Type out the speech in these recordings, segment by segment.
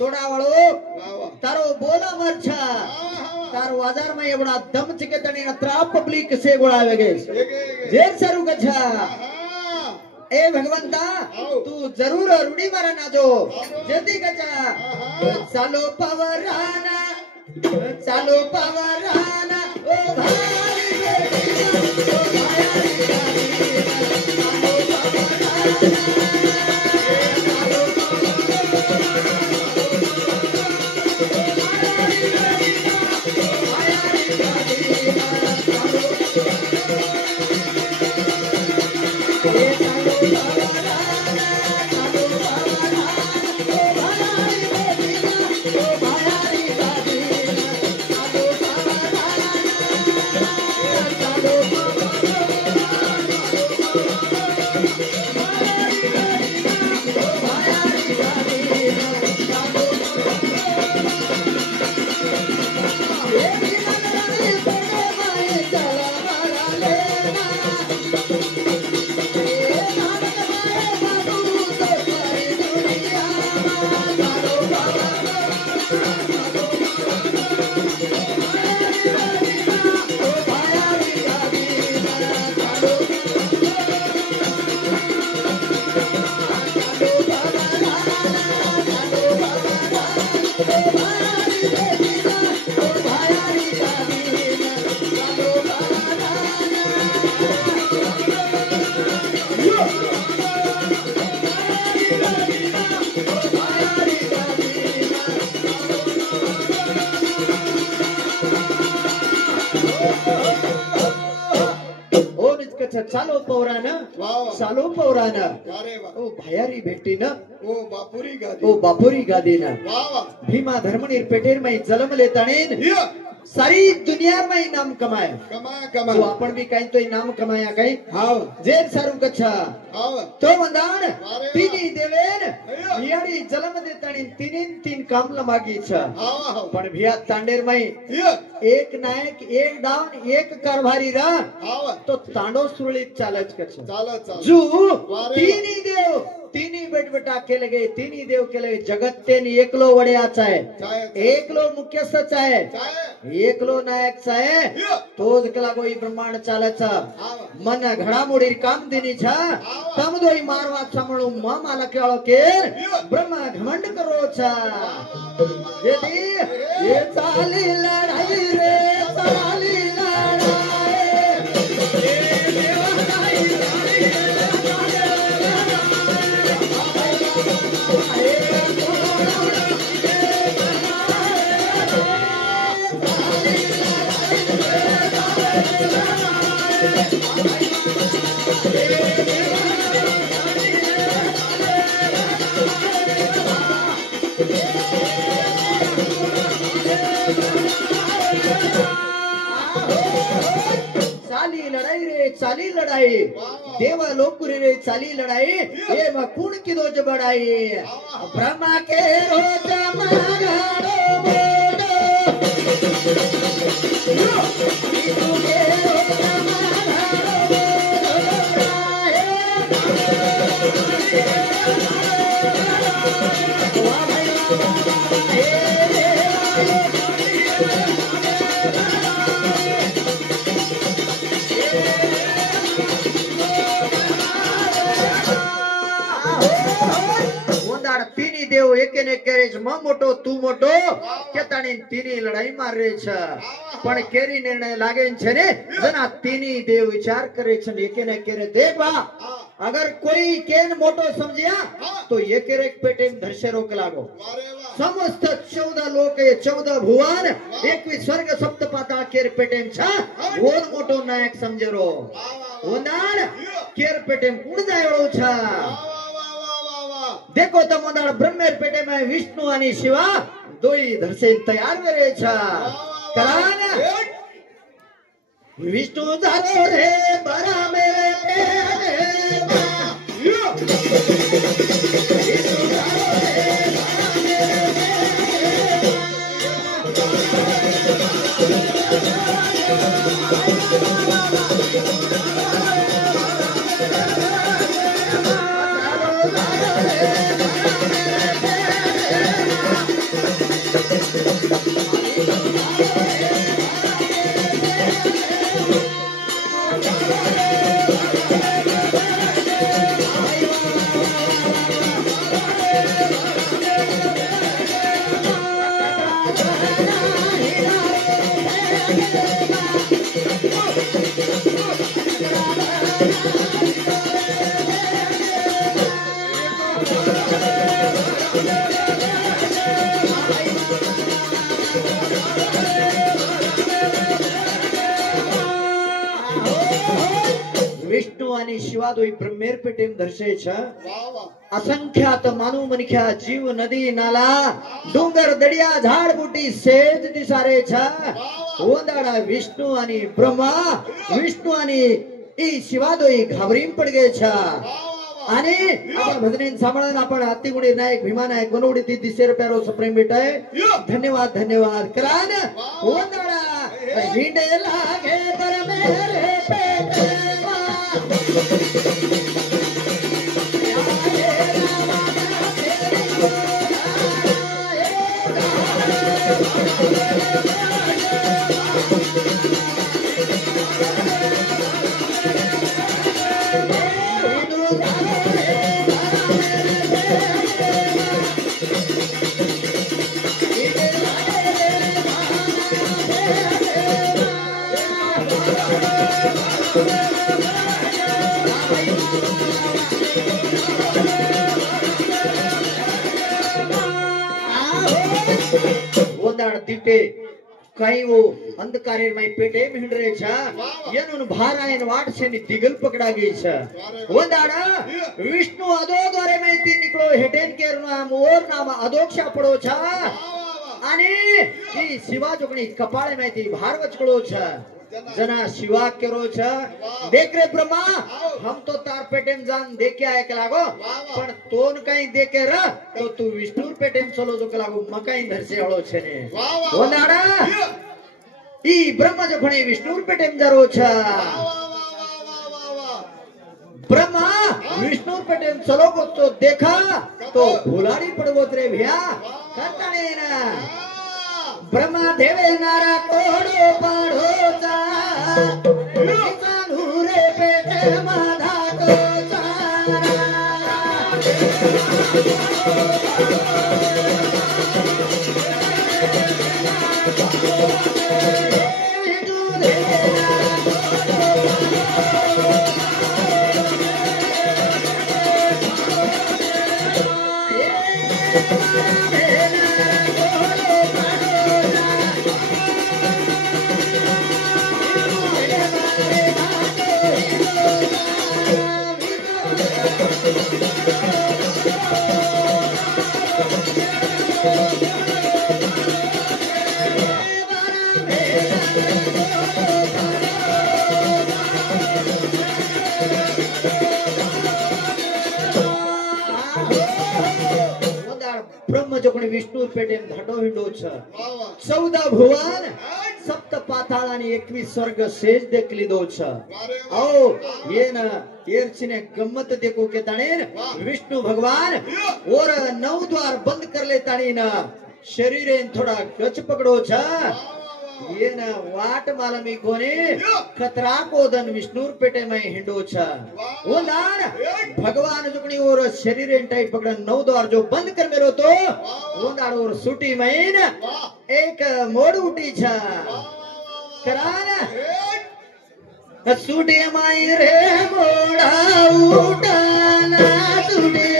तोड़ा वालो तारो बोला मरछा तारो बाजार में एवढा दम चिके तणी नत्रा पब्लिक से गोळावे गे जेर सरू गछा ए भगवंता तू जरूर रुडी मारा ना जो जल्दी गछा चालो पवराना ओ भाई चालो पौराना ओ भयारी भेटी न ओ बापुरी गादी न भीमा धर्मनीर पेटेर में जन्म लेताणीन सारी दुनिया में नाम कमाए कमा तो आपण भी काही तो नाम कमाया काही जेर सारू कच्छा तो मंदान तिनी देवेन याडी जन्म देताणी तीन काम लमागी छ पण भिया तांडेर में एक नायक एक डाउन एक कारभारी रा तो तांडो सुरळीत चालच कच्छा जू तिनी देव तिनी बेटबेटा केले गए तिनी देव केले जगत तेन एकलो वड्याचा आहे एकलो मुख्यस्थच आहे एकलो नायकचा आहे तोच केला गोई ब्रह्मांड चालाचा मन घडामोडी काम देनी छा तमदोई मारवा समळू माला केळो केर ब्रह्मा घमंड करो छा यदि ये चाली लढाई रे चाली लढाई ये देवाई चाली लड़ाई देवा लोक रे चाली लड़ाई ये कुण की रोज बढ़ाई ब्रह्मा के रोज मागाड़ो बोडो विष्णु के रोज मागाड़ो देव एकेने केरेज म मोटो तू मोटो केताणी तिनी लड़ाई मार रे छ पण केरी निर्णय लागे छे ने जना तिनी देव विचार करे छ एकेने केरे देवा अगर कोई केन मोटो समझिया तो एकेरे पेटे धरसे रोक लागो समस्त 14 लोक 14 भुवन 21 स्वर्ग सप्त पाताळ केर पेटे छ ओन मोटो नायक समजेरो ओनाळ केर पेटे कुण जायळो छ देखो तो मंदाड़ ब्रह्मेर पेटे में विष्णु आणि शिवा दोई धरसे तैयार मेरे छा करान विष्णु जारो रे बरा मेरे पेटे विष्णु आणि शिवादोई ब्रह्मेर पेटेम दर्शेच्या असंख्यात मानव मनख्या जीव नदी नाला डोंगर दडिया झाड बुटी सेज दिसारेच्या ओंदाडा विष्णु आणि ब्रह्मा विष्णु आणि ई शिवादोई घाबरीन पडगेच्या आणि आपण भजनेन सांभाळून आपण अतिगुणी नायक भीमा नायक बनवडी ती दिसेर प्यारो सप्रेम बेटाय धन्यवाद धन्यवाद करान ओंदाडा हिंडे लागे पर मेरे पेटवा तिटे काही वो अंधकारे माई पेटे मिंडरेच्या येनून भारायन वाटसेनी दिगल पकडा गेच्या वंदाडा विष्णु अदोगरे माहिती निकलो हेटेन केरना मोर नाम अदोक्षा पडोच्या आणि ही शिवा जोगणी कपाळे माहिती भारवच कळोच्या जना शिवा केरोच्या देख रे ब्रह्मा हम तो तार पेटेम जान देखे आए के लागो पण तोन काही देखे र तो तू विष्णुर पेटेम चलो जो के लागो मकाई धरसे हळो छेने वंदाडा ई ब्रह्मा जो खणे विष्णुर पेटेम जरो छ ब्रह्मा विष्णुर पेटेम चलो को तो देखा तो भुलाडी पडवत रे भैया कंटाळे ना ब्रह्मा देवे नारा कोडो पाडोचा चालू रे पेटे माधा तो ब्रह्मजोगणी विष्णु पेटेम धाटो हिंडो छ 14 भुवन सप्त पाताळ आणि 21 स्वर्ग शेष देखली दो छ आओ ये न येरचिने गम्मत देखो के ताणेन विष्णु भगवान और 9 द्वार बंद कर ले ताणी न शरीरेन थोडा गच पकडो छ ये न वाट मालमी कोने खतरा को दन विष्णुर पेटे में हिंडो छ ओंदान भगवान जुगणी और शरीर टाइट पकड़ 9 द्वार जो बंद कर मेरो तो ओंदान और सूटी में एक मोड़ उठी छ कराना सूटी माई रे मोड़ा उठाना सूटी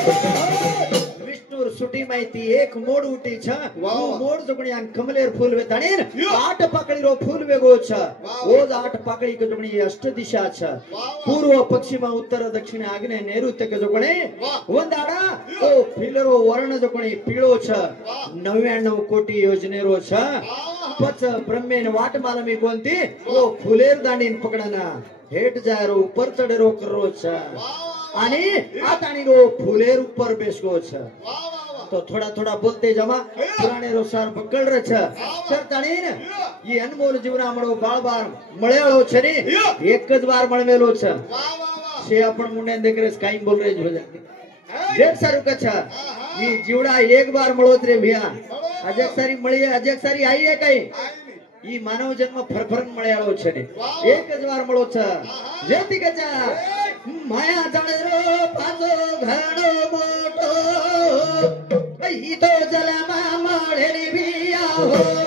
विष्णुर सुटी माहिती एक मोड उठी छ मोड जोगणी आन कमलेर फूल वे ताणीन आठ पाकड़ी रो फूल वेगो छ ओज आठ पाकड़ी के जोगणी अष्ट दिशा छ पूर्व पश्चिम उत्तर दक्षिण आग्नेय नैऋत्य के जोगणी वंदाडा ओ फिलरो वर्ण जोगणी पीळो छ 99 कोटी योजनेरो छ पच ब्रह्मेन वाट मालमी कोणती ओ फुलेर दांडीन पकडाना हेट जायरो ऊपर चढेरो करो छ आणि आतानी रो फुलेर ऊपर बेसगो छ तो थोड़ा थोड़ा बोलते जमा पुराने रो सार पकड़ रहे छ सर ताणीन ये अनमोल जीवना मळो बाळ बार मळ्याळो छ ने एकच बार मळमेलो छ से आपण मुंडे देखरेस काई बोल रहे हो जाती देख सारू कछा ये जीवड़ा एक बार मळोत रे भिया अजक सारी मळी अजक सारी आई है काई ई मानव जन्म फरफरन मळ्याळो छ ने एकच बार मळो छ जेती कछा माया जाणे रो पाचो घणो मोटो ई तो जलमा मळेली भिया होडो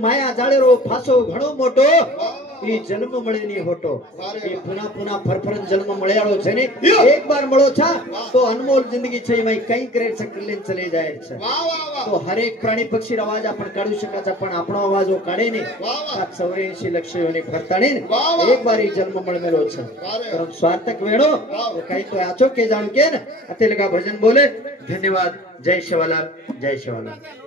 माया जाळेरो फासो घणो मोटो ई जन्म मळेनी होटो ई पुना पुना फरफरन जन्म मळ्याळो छे ने एक बार मळो छा तो अनमोल जिंदगी छे मई कई करे सकले चले जाय छे तो हर एक प्राणी पक्षी आवाज आपण काढू शकाचा पण आपणो आवाज ओ काढे ने 84 लक्ष योनी फरताणे एक बारी जन्म मळमेलो छे परम स्वार्थक वेणो कई तो आचो के जाणू के न अते लगा भजन बोले धन्यवाद जय शिवालाल जय शिवालाल।